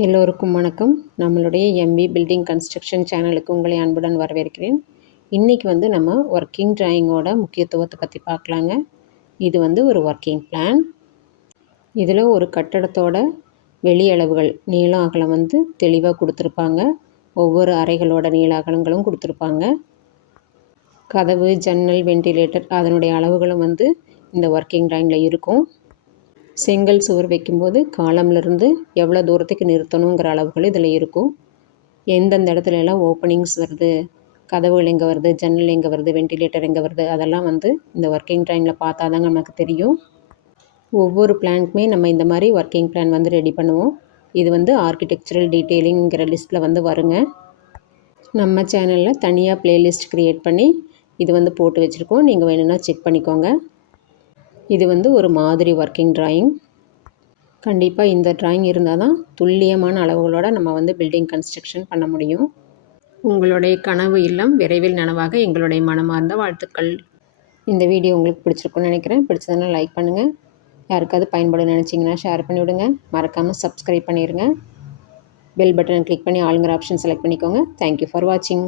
எல்லோருக்கும் வணக்கம். நம்மளுடைய எம்பி பில்டிங் கன்ஸ்ட்ரக்ஷன் சேனலுக்கு உங்களை அன்புடன் வரவேற்கிறேன். இன்றைக்கி வந்து நம்ம ஒர்க்கிங் ட்ராயிங்கோட முக்கியத்துவத்தை பற்றி பார்க்கலாங்க. இது வந்து ஒரு ஒர்க்கிங் பிளான் இதில் ஒரு கட்டடத்தோட வெளியளவுகள் நீள அகலம் வந்து தெளிவாக கொடுத்துருப்பாங்க. ஒவ்வொரு அறைகளோட நீள அகலங்களும் கொடுத்துருப்பாங்க. கதவு ஜன்னல் வெண்டிலேட்டர் அதனுடைய அளவுகளும் வந்து இந்த ஒர்க்கிங் ட்ராயிங்கில் இருக்கும். செங்கல் சுவர் வைக்கும்போது காலம்லேருந்து எவ்வளோ தூரத்துக்கு நிறுத்தணுங்கிற அளவுகள் இதில் இருக்கும். எந்தெந்த இடத்துல எல்லாம் ஓப்பனிங்ஸ் வருது கதவுகள் எங்கே வருது ஜன்னல் எங்கே வருது வெண்டிலேட்டர் எங்கே வருது அதெல்லாம் வந்து இந்த ஒர்க்கிங் ட்ராயிங்கில் பார்த்தா தாங்க நமக்கு தெரியும். ஒவ்வொரு பிளான்க்குமே நம்ம இந்த மாதிரி ஒர்க்கிங் பிளான் வந்து ரெடி பண்ணுவோம். இது வந்து ஆர்கிடெக்சரல் டீட்டெயிலிங்கிற லிஸ்ட்டில் வந்து வருங்க. நம்ம சேனலில் தனியாக ப்ளேலிஸ்ட் க்ரியேட் பண்ணி இது வந்து போட்டு வச்சுருக்கோம். நீங்கள் வேணும்னா செக் பண்ணிக்கோங்க. இது வந்து ஒரு மாதிரி ஒர்க்கிங் ட்ராயிங் கண்டிப்பாக இந்த ட்ராயிங் இருந்தால் தான் துல்லியமான அளவுகளோட நம்ம வந்து பில்டிங் கன்ஸ்ட்ரக்ஷன் பண்ண முடியும். உங்களுடைய கனவு இல்லம் விரைவில் நனவாக எங்களுடைய மனமார்ந்த வாழ்த்துக்கள். இந்த வீடியோ உங்களுக்கு பிடிச்சிருக்குன்னு நினைக்கிறேன். பிடிச்சதுன்னா லைக் பண்ணுங்கள் யாருக்காவது பயன்படும் நினச்சிங்கன்னா ஷேர் பண்ணிவிடுங்க மறக்காமல் சப்ஸ்கிரைப் பண்ணிடுங்க பெல் பட்டனை கிளிக் பண்ணி ஆளுங்கிற ஆப்ஷன் செலக்ட் பண்ணிக்கோங்க. தேங்க்யூ ஃபார் வாட்சிங்